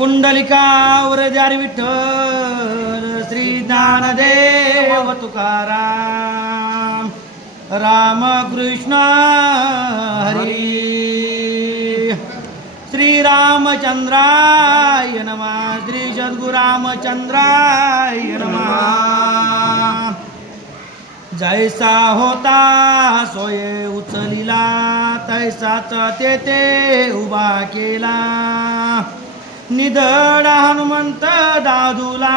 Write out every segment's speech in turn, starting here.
कुंडलिकावर जारी विठ्ठल श्री ज्ञानदेव तुकाराम रामकृष्ण हरी श्री रामचंद्राय नमः श्री सद्गुरु रामचंद्राय नमः जैसा होता सोये उचलिला तैसाच तेथे उभा केला निधड हनुमंत दादूला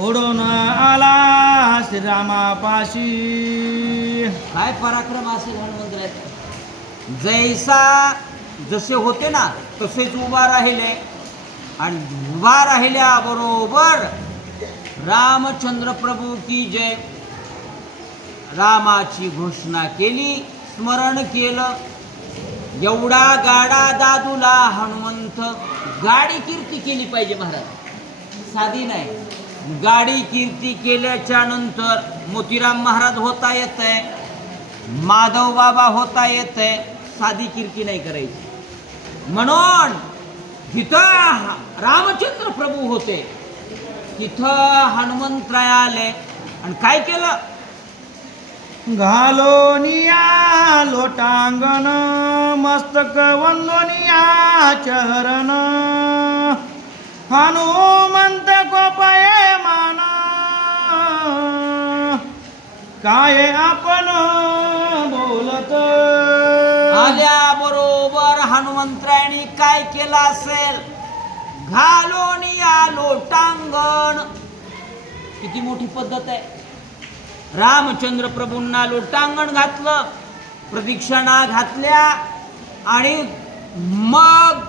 ओढून आला श्रीरामापाशी काय पराक्रम असेल हनुमंत जैसा जसे होते ना तसेच उभा राहिले आणि उभा राहिल्या बरोबर रामचंद्र प्रभू की जय रामाची घोषणा केली स्मरण केलं एवढा गाडा दादूला हनुमंत गाडी कीर्ती केली पाहिजे महाराज साधी नाही गाडी कीर्ती केल्याच्या नंतर मोतीराम महाराज होता येत आहे माधव बाबा होता येत आहे साधी कीर्ती नाही करायची म्हणून जिथं रामचंद्र प्रभू होते तिथं हनुमंतराय आले आणि काय केलं घालोनिया लोटांगण मस्तक वंदोनिया चरण हनुमंत कोपये मान काय आपण बोलत आल्या बरोबर हनुमंतरायाने काय केलं असेल घालोनिया लोटांगण किती मोठी पद्धत आहे रामचंद्र प्रभूंना लोटांगण घातलं प्रदक्षिणा घातल्या आणि मग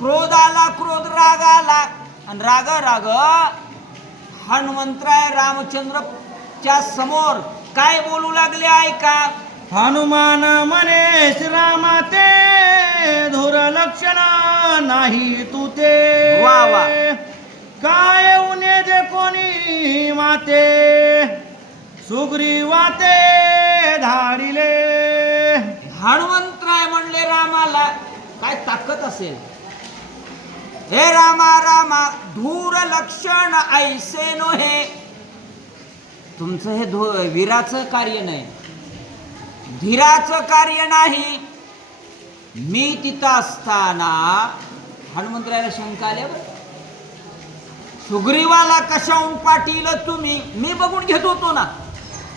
क्रोध आला क्रोध राग आला आणि राग राग हनुमंतराय रामचंद्रच्या समोर काय बोलू लागले ऐका हनुमान म्हणे श्रीरामा ते धुर लक्षण नाही तू ते वा वा काय उन्हे दे कोणी माते सुग्रीवाते धाडिले हनुमंतराय म्हणले रामाला काय ताकद असेल हे रामा रामा धूर लक्षण ऐसे नो हे तुमचं हे वीराचं कार्य नाही धीराचं कार्य नाही मी तिथं असताना हनुमंतरायाला शंका आल्यावर सुग्रीवाला कशाहून पाटील तुम्ही मी बघून घेत होतो ना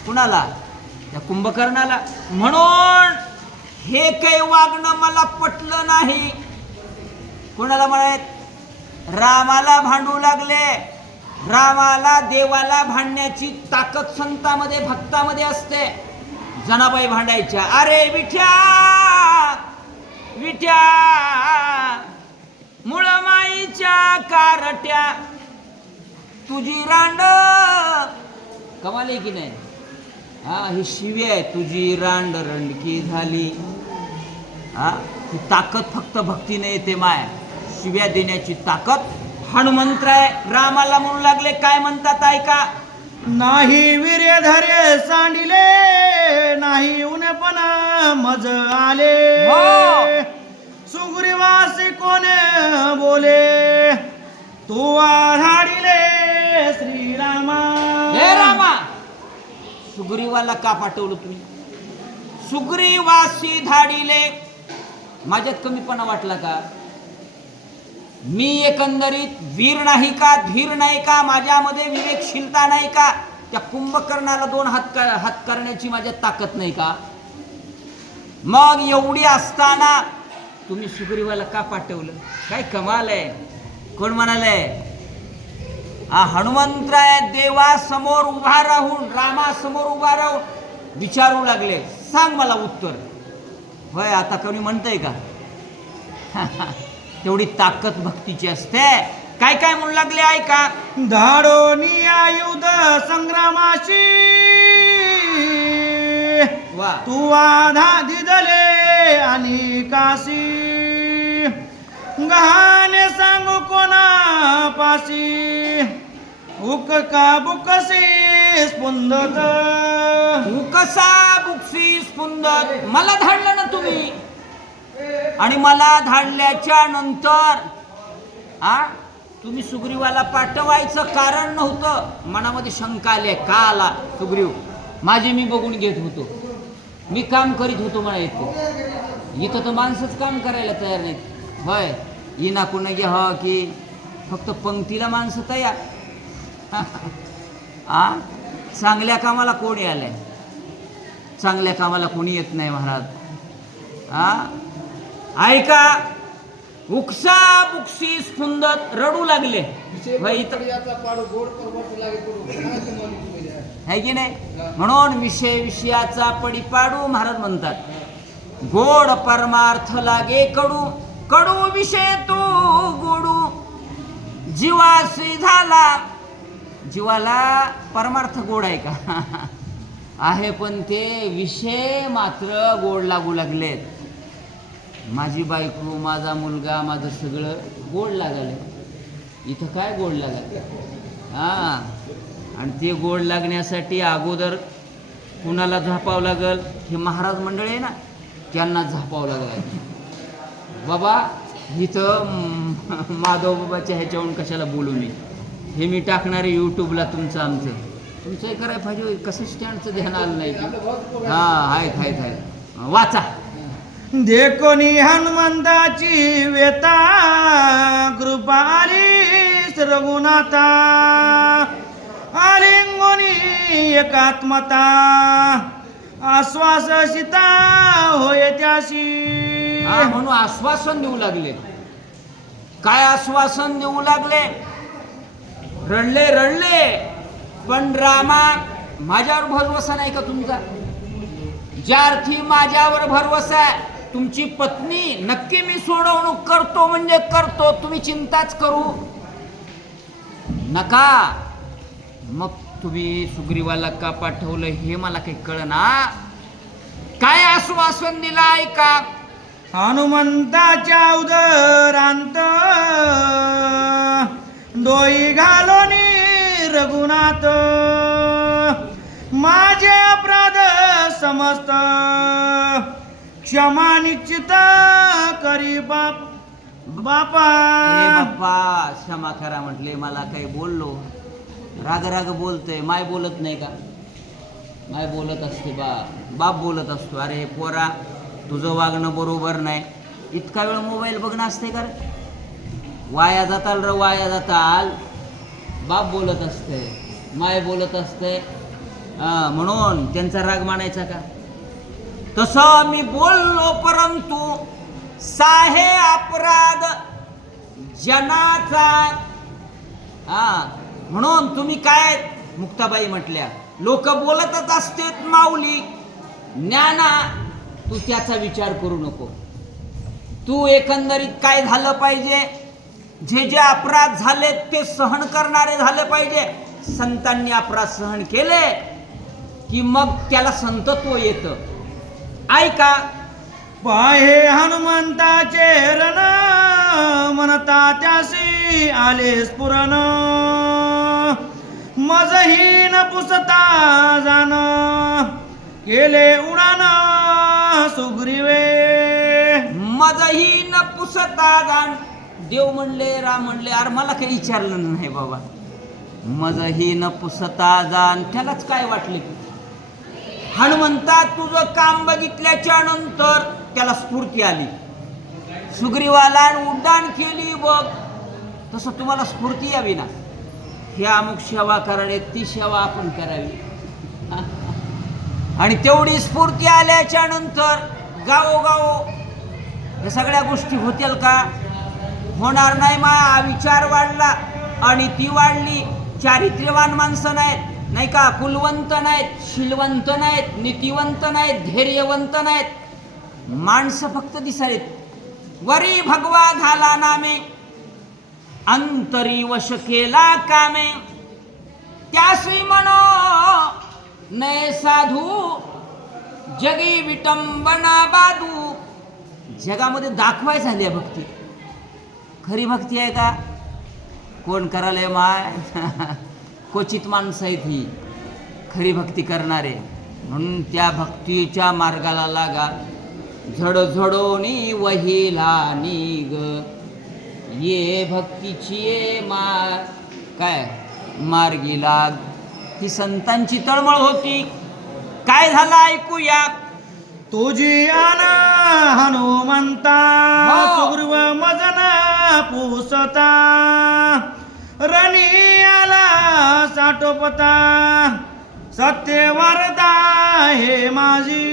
कुणाला त्या कुंभकर्णाला म्हणून हे काही वागणं मला पटलं नाही कुणाला म्हणत रामाला भांडू लागले रामाला देवाला भांडण्याची ताकद संतामध्ये भक्तामध्ये असते जनाबाई भांडायच्या अरे विठ्या विठ्या मुळमाईच्या कारट्या तुझी रांड कमाल आहे की नाही हा ही शिवी आहे तुझी रांड रंडकी झाली हा ही ताकद फक्त भक्तीने येते माय शिव्या देण्याची ताकद हनुमंतराय रामाला म्हणू लागले काय म्हणतात ऐका नाही वीर्य धैर्य सांडिले नाही उन्हेपण मज आले सुग्रीवासी कोणे बोले तू आढाडिले श्रीरामा हे रामा सुग्रीवाला का पाठवलं तुम्ही सुग्रीवासी धाडिले माझ्यात कमीपणा वाटला का मी एकंदरीत वीर नाही का धीर नाही का माझ्यामध्ये विवेकशीलता नाही का त्या कुंभकर्णाला दोन हात करण्याची माझ्यात ताकद नाही का मग एवढी असताना तुम्ही सुग्रीवाला का पाठवलं काय कमाल आहे कोण म्हणाले हनुमंतराय देवासमोर उभा राहून रामासमोर उभा राहून विचारू लागले सांग मला उत्तर होय आता कोणी म्हणतंय का तेवढी ताकद भक्तीची असते काय काय म्हणू लागले ऐका धाडोनी आयुध संग्रामाशी वा तू आधा दिदले आणि काशी गहाणे सांगू कोणा पाशी उक का बुकसी स्पुंदत उकसा बुकसी स्पुंदत मला धाडलं ना तुम्ही आणि मला धाडल्याच्या नंतर तुम्ही सुग्रीवाला पाठवायचं कारण नव्हतं. मनामध्ये शंका आली, का आला सुग्रीव, माझे मी बघून घेत होतो, मी काम करीत होतो मला येतो. इथं तर माणसंच काम करायला तयार नाहीत. होय, इना कुणा घ्या हो की फक्त पंक्तीला माणसं तयार. चांगल्या कामाला कोणी आलंय? चांगल्या कामाला कोणी येत नाही महाराज. ऐका, उकसा बुक्सी स्फुंदत रडू लागले. है की नाही? म्हणून विषयाचा पडी पाडू महाराज म्हणतात, गोड परमार्थ लागे कडू, कडू विषय तू गोडू, जीवासी झाला. जीवाला परमार्थ गोड आहे का? आहे, पण ते विषय मात्र गोड लागू लागलेत. माझी बायको, माझा मुलगा, माझं सगळं गोड लागाले. इथं काय गोड लागाले? आणि ते गोड लागण्यासाठी अगोदर कुणाला झापावं लागल? हे महाराज मंडळ आहे ना, त्यांना झापावं लागल. बाबा इथं माधव बाबाच्या ह्याच्यावरून कशाला बोलू नये, हे मी टाकणारे यूट्यूबला तुमचं तुमचंही करायला पाहिजे. कसं स्टँडचं ध्यान आलं नाही. आहेत वाचा. देखोनी हनुमंताची वेता, कृपा आली रघुनाथा, आलिंगोनी एकात्मता, आश्वास सीता होय त्याशी. म्हणून आश्वासन देऊ लागले. काय आश्वासन देऊ लागले? रडले, पण रामा माझ्यावर भरवसा नाही का तुमचा? ज्या अर्थी माझ्यावर भरवसा आहे, तुमची पत्नी नक्की मी सोडवणूक करतो म्हणजे करतो, तुम्ही चिंताच करू नका. मग तुम्ही सुग्रीवाला का पाठवलं हे मला काही कळना. काय आश्वासन दिलं ऐका. हनुमंताच्या उदरांत डोई घालोनी रघुनाथ, माझे अपराध समस्त क्षमा निश्चित करी बापा. क्षमा करा म्हटले. मला काही बोललो, राग बोलतोय. माय बोलत नाही का? माय बोलत असते, बाप बोलत असतो. अरे पोरा, तुझं वागणं बरोबर नाही. इतका वेळ मोबाईल बघणं असते का रे? वाया जाताल. बाप बोलत असते, माय बोलत असते. म्हणून त्यांचा राग मानायचा का? तसं मी बोललो, परंतु साहे अपराध जनाचा. म्हणून तुम्ही काय मुक्ताबाई म्हटल्या, लोक बोलतच असते माऊली, ज्ञाना तू त्याचा विचार करू नको. तू एकंदरीत काय झालं पाहिजे, जे अपराध झाले ते सहन करणारे झाले पाहिजे. संतांनी अपराध सहन केले की मग त्याला संतत्व येतं. ऐका. पाहे हनुमंताचे रण, म्हणता त्यासी आले स्फुरण, मजहीन पुसता जाण, केले उडान सुग्रीवे. मजहीन पुसता जाण. देव म्हणले, राम म्हणले, अरे मला काही विचारलं नाही बाबा. मजहीन पुसता जाण, त्यालाच काय वाटले? हनुमंता तुझं काम बघितल्याच्या नंतर त्याला स्फूर्ती आली. सुग्रीवाला उड्डाण केली बघ, तसं तुम्हाला स्फूर्ती यावी ना. हे अमुक सेवा करावे, ती सेवा आपण करावी. आणि तेवढी स्फूर्ती आल्याच्या नंतर गावोगाव या सगळ्या गोष्टी होतील का? होणार नाही. माझा विचार वाढला आणि ती वाढली. चारित्र्यवान माणसं नाहीत, नाही का? कुलवंत नाहीत, शीलवंत नाहीत, नीतिवंत नाहीत, धैर्यवंत नाहीत. माणसं फक्त दिसायत. वरी भगवा झाला नामे, अंतरी वश केला कामे, त्यासी म्हणो नये साधू, जगी विटंबना बादू. जगामध्ये दाखवाय झाली आहे भक्ती. खरी भक्ती आहे का? कोण करायला माय? क्वचित माणसं आहेत ही खरी भक्ती करणारे. म्हणून त्या भक्तीच्या मार्गाला लागा. झडझडोनी वहिला निग ये भक्तीची ये काय मार्गी लाग. ही संतांची तळमळ होती. काय झालं ऐकूया. तुझी आना हनुमंता हो. सुग्रीव मजना पुसता रणी आला साठोपता सत्यवार्ता हे माझी.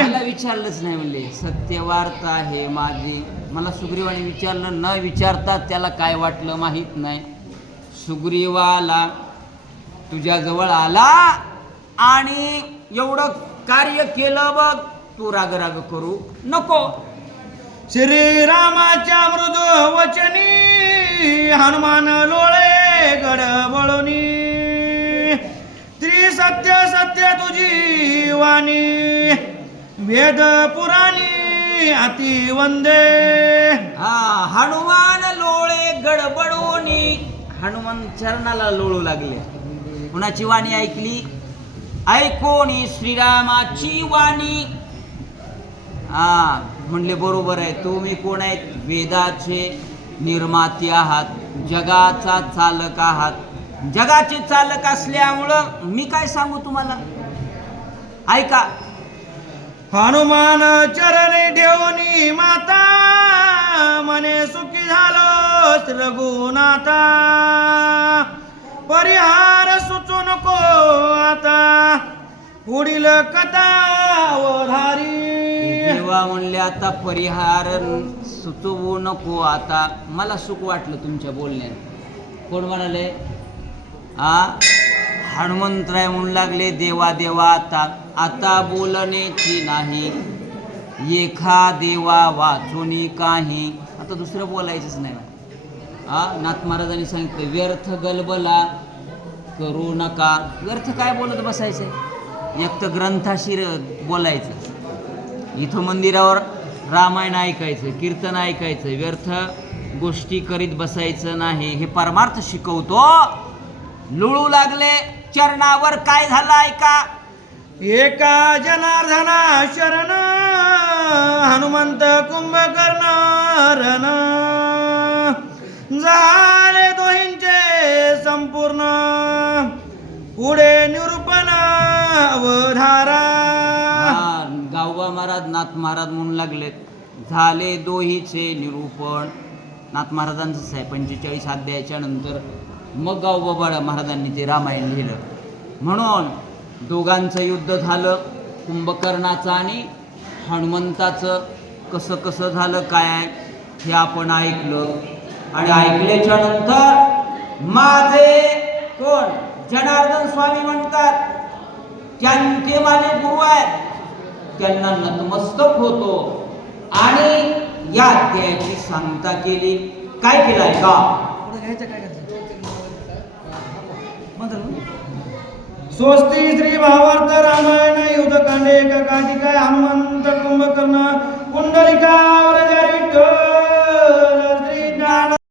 मला विचारलंच नाही म्हणले सत्यवार्ता आहे माझी. मला सुग्रीवाने विचारलं, न विचारता त्याला काय वाटलं माहीत नाही. सुग्रीवाला तुझ्याजवळ आला आणि एवढं कार्य केलं बघ. तू राग करू नको. श्रीरामाच्या मृद वचनी हनुमान लोळे गडबडोनी त्रिसत्य सत्य तुझी वाणी वेद पुराणी अति वंदे. हनुमान लोळे गडबडोनी. हनुमान चरणाला लोळू लागले. कुणाची वाणी ऐकली. ऐकोनी श्रीरामाची वाणी. म्हणले बरोबर आहे. तुम्ही कोण आहेत. वेदाचे निर्माते आहात. जगाचा चालक आहात. जगाचे चालक असल्यामुळं मी काय सांगू तुम्हाला. ऐका. हनुमान चरणी ठेवणी माता मने सुखी झालो रघुनाथा परिहार सुचू नको आता पुढील कथा अवधारी. देवा म्हणले आता परिहार सुचवू नको आता. मला सुख वाटलं तुमच्या बोलण्यात. कोण म्हणाले. हनुमंतराय म्हणू लागले देवा देवा आता बोलण्याची नाही. एखा देवा वाचुनी काही. आता दुसरं बोलायचंच नाही. नाथ महाराजांनी सांगितलं व्यर्थ गलबला करू नका. व्यर्थ काय बोलत बसायचं. एक तर ग्रंथाशी बोलायचं. इथं मंदिरावर रामायण ऐकायचं कीर्तन ऐकायचं. व्यर्थ गोष्टी करीत बसायचं नाही. हे परमार्थ शिकवतो. लुळू लागले. चरणावर काय झालं ऐका. एका जनार्दना शरण हनुमंत कुंभकर्ण रण झाले दोहींचे संपूर्ण पुढे निरूपण अवधारा. गावबा महाराज नाथ महाराज म्हणू लागले झाले दोहीचे निरूपण. नाथ महाराजांचंच आहे 45 अध्यायाच्या नंतर. मग गावबा महाराजांनी ते रामायण लिहिलं. म्हणून दोघांचं युद्ध झालं. कुंभकर्णाचं आणि हनुमंताचं. कसं कसं झालं काय आहे हे आपण ऐकलं. आणि ऐकल्याच्या नंतर माझे कोण जनार्दन स्वामी म्हणतात त्यांचे माझे गुरु आहेत. त्यांना नतमस्तक होतो आणि या अध्यायाची सांगता केली. काय केलंय का. स्वस्ती श्री भावार्थ